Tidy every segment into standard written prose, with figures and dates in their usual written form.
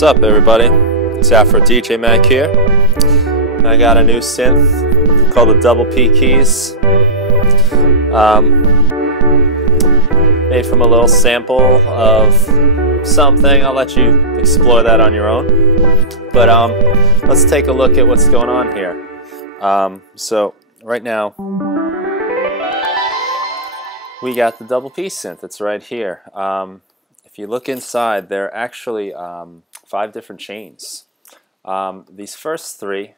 What's up, everybody? It's AfroDJMac here. I got a new synth called the Double P Keys. Made from a little sample of something. I'll let you explore that on your own. But let's take a look at what's going on here. So right now we got the Double P synth. It's right here. If you look inside, there are actually 5 different chains. These first 3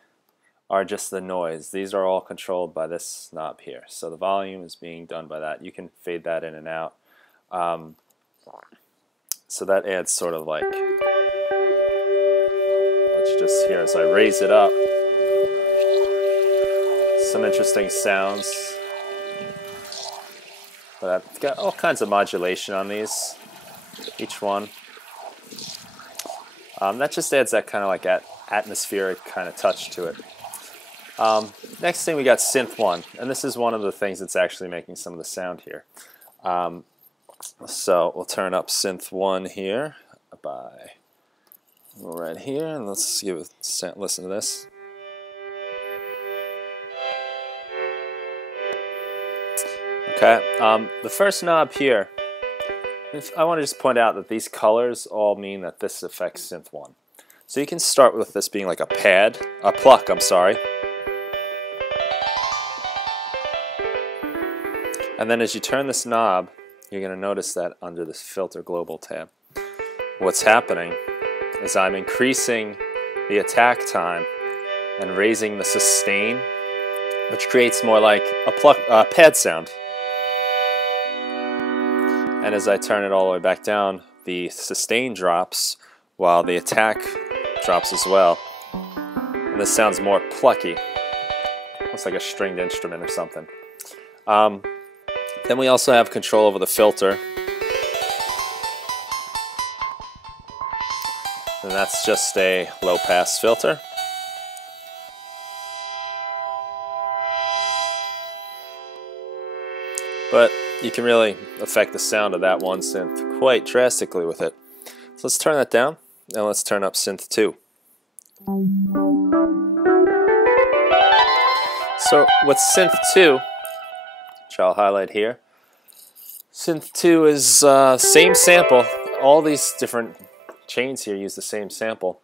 are just the noise. These are all controlled by this knob here. So the volume is being done by that. You can fade that in and out. So that adds sort of like, let's just hear as I raise it up, some interesting sounds. But I've got all kinds of modulation on these, each one. That just adds that kind of like atmospheric kind of touch to it. Next thing, we got Synth 1, and this is one of the things that's actually making some of the sound here. So we'll turn up Synth 1 here by right here, and let's give it a listen to this. Okay, the first knob here, I want to just point out that these colors all mean that this affects Synth 1. So you can start with this being like a pluck, I'm sorry. And then as you turn this knob, you're going to notice that under this Filter Global tab, what's happening is I'm increasing the attack time and raising the sustain, which creates more like a pad sound. And as I turn it all the way back down, the sustain drops while the attack drops as well. And this sounds more plucky. Looks like a stringed instrument or something. Then we also have control over the filter. And that's just a low-pass filter. But you can really affect the sound of that one synth quite drastically with it. So let's turn that down, and let's turn up Synth 2. So with Synth 2, which I'll highlight here, Synth 2 is same sample. All these different chains here use the same sample.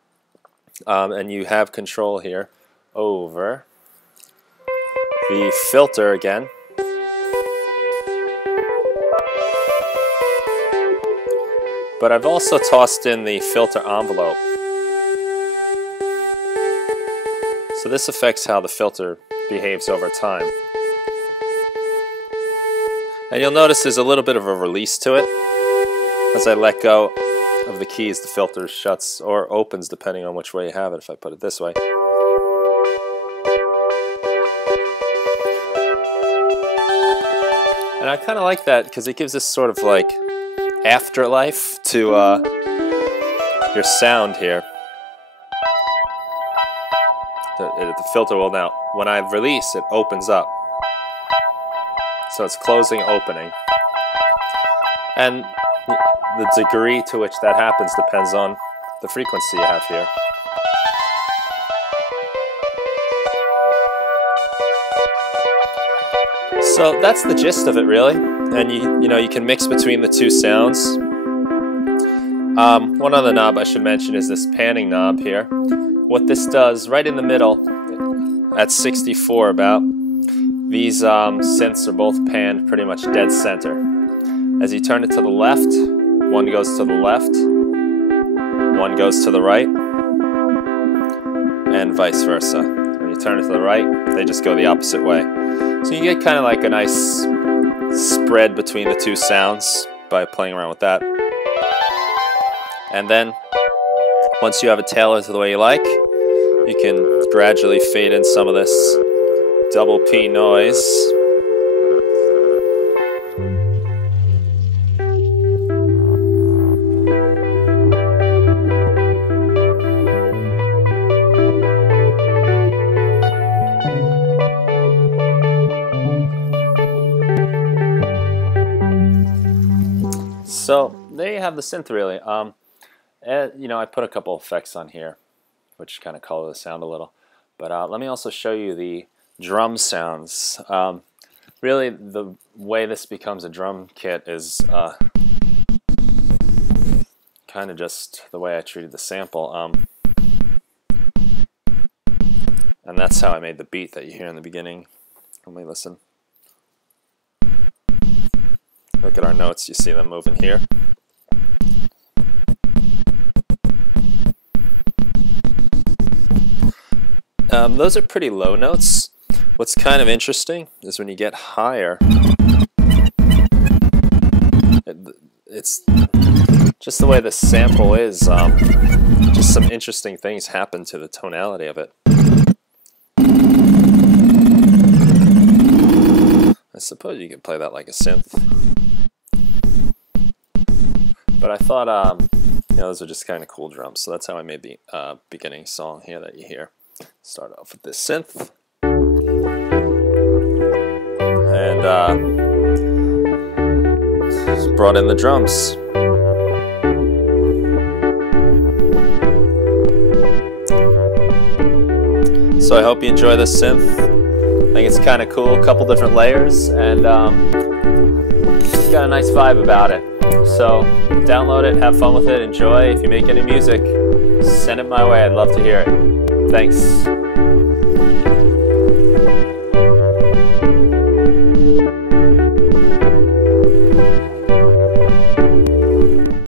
And you have control here over the filter again. But I've also tossed in the filter envelope. So this affects how the filter behaves over time. And you'll notice there's a little bit of a release to it. As I let go of the keys, the filter shuts or opens depending on which way you have it, if I put it this way. And I kind of like that because it gives this sort of like afterlife to your sound here. The filter will now, when I release, it opens up. So it's closing, opening. And the degree to which that happens depends on the frequency you have here. So that's the gist of it, really. And you can mix between the 2 sounds. One other knob I should mention is this panning knob here. What this does, right in the middle, at 64 about, these synths are both panned pretty much dead center. As you turn it to the left, one goes to the left, one goes to the right, and vice versa. When you turn it to the right, they just go the opposite way. So you get kind of like a nice spread between the 2 sounds by playing around with that. And then, once you have it tailored to the way you like, you can gradually fade in some of this double P noise. So there you have the synth, really. you know, I put a couple effects on here, which kind of color the sound a little. But let me also show you the drum sounds. Really, the way this becomes a drum kit is kind of just the way I treated the sample. And that's how I made the beat that you hear in the beginning. Let me listen. Look at our notes, you see them moving here. Those are pretty low notes. What's kind of interesting is when you get higher, it's just the way the sample is, just some interesting things happen to the tonality of it. I suppose you could play that like a synth. But I thought, you know, those are just kind of cool drums, so that's how I made the beginning song here that you hear. Start off with this synth. And just brought in the drums. So I hope you enjoy this synth. I think it's kind of cool, a couple different layers, and it's got a nice vibe about it. So download it, have fun with it, enjoy. If you make any music, send it my way. I'd love to hear it. Thanks.